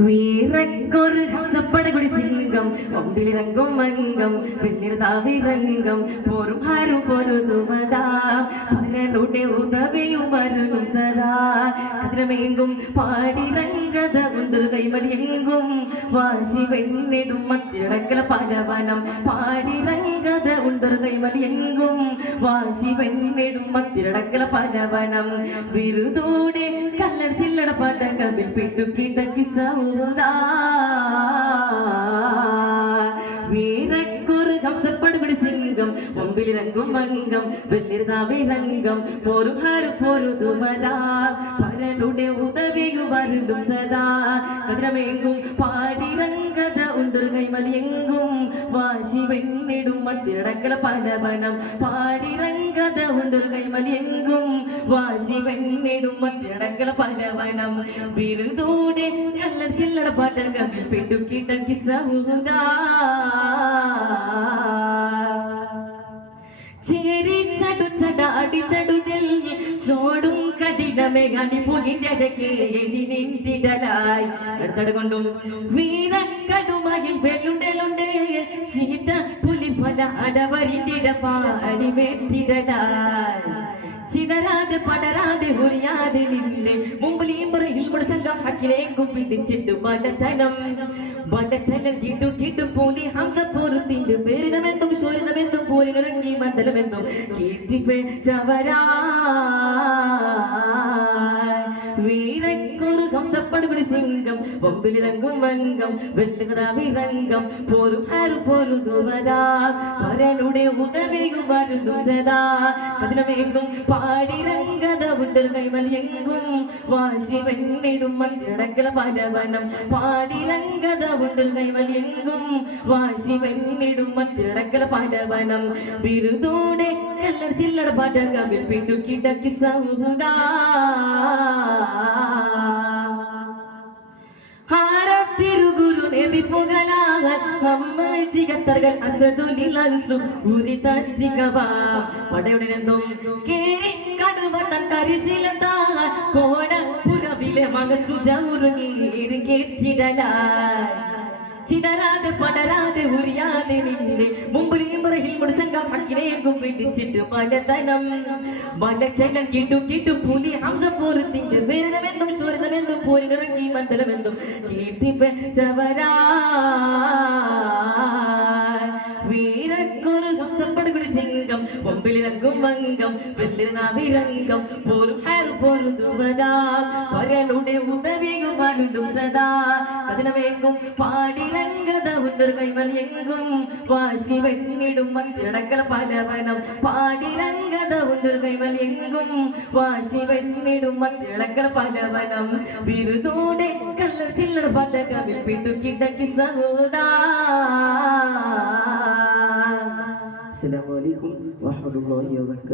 വീരക്കൊരു ഹംസപ്പടകുടി സിംഗം ഒമ്പിലിറങ്ങും മംഗം വെള്ളിർതാവിറങ്ങം പോരും ഹാരും പൊരുതുമതാ പരനുടെ ഉദവിയും അരുളും സദാ കതിരമെങ്കും പാടിരംഗത ഉണ്ടൊരു കൈമലിയെങ്കും വാശി വെണ്ണിടും മത്തിരടക്കല പലവനം പാടിരംഗത ഉണ്ടൊരു കൈമലിയെങ്കും വാശി വെണ്ണിടും മത്തിരടക്കല പലവനം വിരുതോടെ കല്ലട ചില്ലട പടകമിൽ പിട്ടുകിടക്കി സൗദാ വീരക്കൊരു ഹംസപ്പടകുടി സിംഗം ഒമ്പിലിറങ്ങും മംഗം വെള്ളിർതാവിറങ്ങം പോരും ഹാരും പൊരുതുമതാ പരനുടെ ഉദവിയും അരുളും സദാ കതിരമെങ്കും പാടിരംഗത ഉണ്ടൊരു കൈമലിയെങ്കും വാശി വെണ്ണിടും മത്തിരടക്കല പലവനം പാടിരംഗത ഉണ്ടൊരു കൈമലിയെങ്കും വാശി വെണ്ണിടും മത്തിരടക്കല പലവനം വിരുതോടെ കല്ലട ചില്ലട പടകമിൽ പെട്ടുകിടക്കി സൗദാ ചേരി ചടു ചടാടി ചടുതിൽ ചോടും കഠിനമേ അടിപൊളിൻ്റെടക്കെ എലി നിന്തിടലായി എടുത്തടുകൊണ്ടും വീര കടുമയിൽ വെല്ലുണ്ടലുണ്ട് സീത പുലിഫല അടവരിന്തിട പാടി വെട്ടിടലായി ചിടരാതെ പടരാതെ ഉരിയാതെ നിന്നെ മുമ്പിലേയും പറയിൽ സംഘം ഹക്കിലേക്കും പിടിച്ചിട്ട് വടതനം വടച്ചലം കിട്ടു കിട്ടു പോലി ഹംസപ്പുറത്തിന്റെ പേരിതമെന്തും ശോരിതമെന്തും പോരിനിറങ്ങി മന്ദലമെന്തും കീർത്തിപ്പേറ്റവരാ വീരക്കൊരു ഹംസപ്പടകുടി സിംഗം ഒമ്പിലിറങ്ങും മംഗം വെള്ളിർതാവിറങ്ങം പോരും ഹാരും പൊരുതുമതാ പരനുടെ ഉദവിയും അരുളും സദാ കതിരമെങ്കും പാടിരംഗത ഉണ്ടൊരു കൈമലിയെങ്കും വാശി വെണ്ണിടും മത്തിരടക്കല പലവനം പാടിരംഗത ഉണ്ടൊരു കൈമലിയെങ്കും വാശി വെണ്ണിടും മത്തിരടക്കല പലവനം ബിരുദോടെ കല്ലട ചില്ലട പടകമിൽ പിട്ടുകിടക്കി സൗദാ തിരുഗുരു നബി പുകലാൽ അമ്മച്ചി കത്തർകൾ അസദുലിലൽസു ഉരി തത്തികവാ പടയുടെന്തും കേറി കടുവട്ടൻ കരിശിലതാ കോട പുരവിലെ മനസ്സു ചൗറുങ്ങി കേട്ടിടലായി ചിടരാതെ പടരാതെ ഉരിയാതെ നിന്നെ മുമ്പിലേയും പറയിൽ മുടിസംഘം ഹക്കിലേക്കും പിടിച്ചിട്ട് പലതനം വലച്ചലം കിട്ടു കിട്ടു പുലി ഹംസപ്പുറത്തിന്റെ ബിരുദമെന്തും ശൂരിതമെന്തും പോരിനിറങ്ങി മന്ദലമെന്തും കീർത്തിപ്പേറ്റവരാ വീരക്കൊരു ഹംസപ്പടകുടി സിംഗം ഒമ്പിലിറങ്ങും മംഗം വെള്ളിർതാവിറങ്ങം പോരും ഹാരും പൊരുതുമതാ പരനുടെ ഉദവിയും അരുളും സദാ കതിരമെങ്കും പാടിരംഗത ഉണ്ടൊരു കൈമലിയെങ്കും വാശി വെണ്ണിടും മത്തിരടക്കല പലവനം പാടിരംഗത ഉണ്ടൊരു കൈമലിയെങ്കും വാശി വെണ്ണിടും മത്തിരടക്കല പലവനം വിരുതോടെ കല്ലട ചില്ലട പടകമിൽ പിട്ടുകിടക്കി സൗദാ. അസ്സലാമു അലൈക്കും വറഹ്മത്തുള്ളാഹി വബറകാതുഹു.